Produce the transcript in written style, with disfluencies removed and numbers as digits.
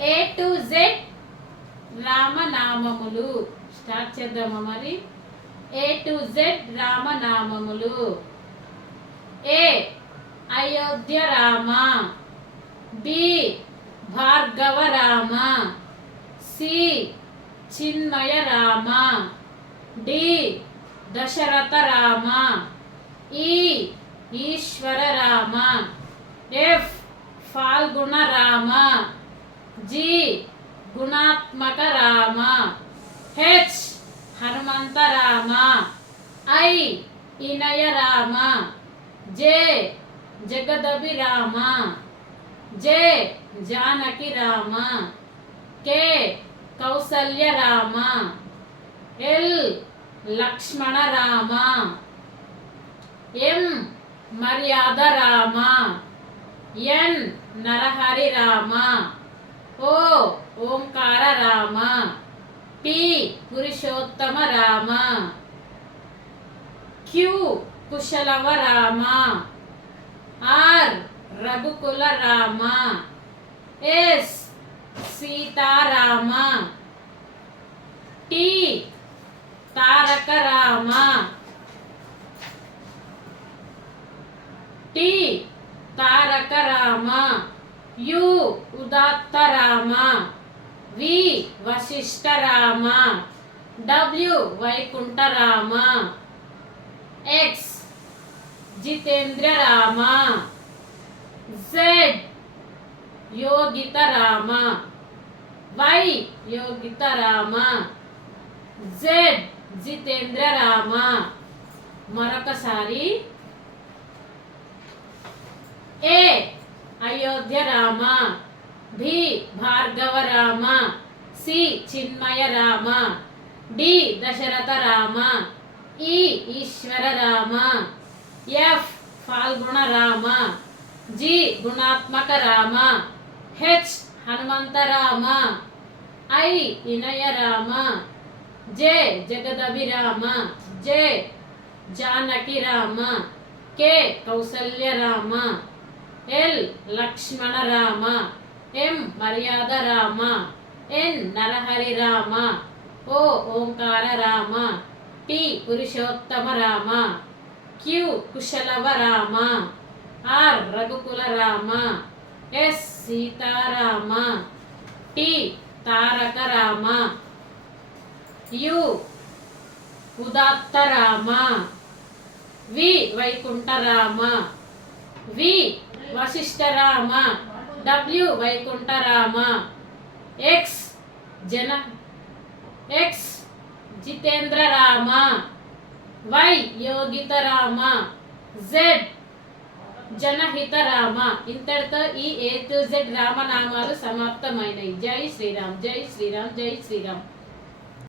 A to Z రామనామములు. Start చేద్దామా మరి. ఏ టు జెడ్ రామనామములు. A Ayodhya Rama, B Bhargava Rama, C Chinmaya Rama, D Dasharatha Rama, E Eshwara Rama, F Phalguna Rama, G Gunatmaka Rama, H Hanumantha Rama, I Inaya Rama, J Jagadabhi Rama, J Janaki Rama, K Kausalya Rama, L Lakshmana Rama, M Maryada Rama, N Narahari Rama, O Omkara Rama, P Purushottama Rama, Q Kushalava Rama, R Raghukula Rama, S Sitarama, T Taraka Rama, T Taraka Rama, U Udatta Rama, V Vashishta Rama, W Vaikuntha Rama, X Jitendra Rama, Z Yogita Rama, Y Yogita Rama, Z Jitendra Rama. మరొకసారి. A Ayodhya Rama, B Bhargava Rama, C Chinmaya Rama, D Dasharatha Rama, E Eshwara Rama, F Phalguna Rama, G Gunatmaka Rama, H Hanumantha Rama, I Inaya Rama, J Jagadabhi Rama, J Janaki Rama, K Kausalya Rama, L Lakshmana Rama, M Maryada Rama, N Narahari Rama, O Omkara Rama, P Purushottama Rama, Q Kushalava Rama, R Raghukula Rama, S Sitarama, T Taraka Rama, U Udatta Rama, V Vaikuntha Rama, V Vashishta Rama, W Vaikuntha Rama, X Jitendra Rama, Y Yogita Rama, Z Janahita Rama. ఇంతటితో ఈ ఏ to Z రామనామాలు సమాప్తమైనవి. జై శ్రీరామ్, జై శ్రీరామ్, జై శ్రీరామ్.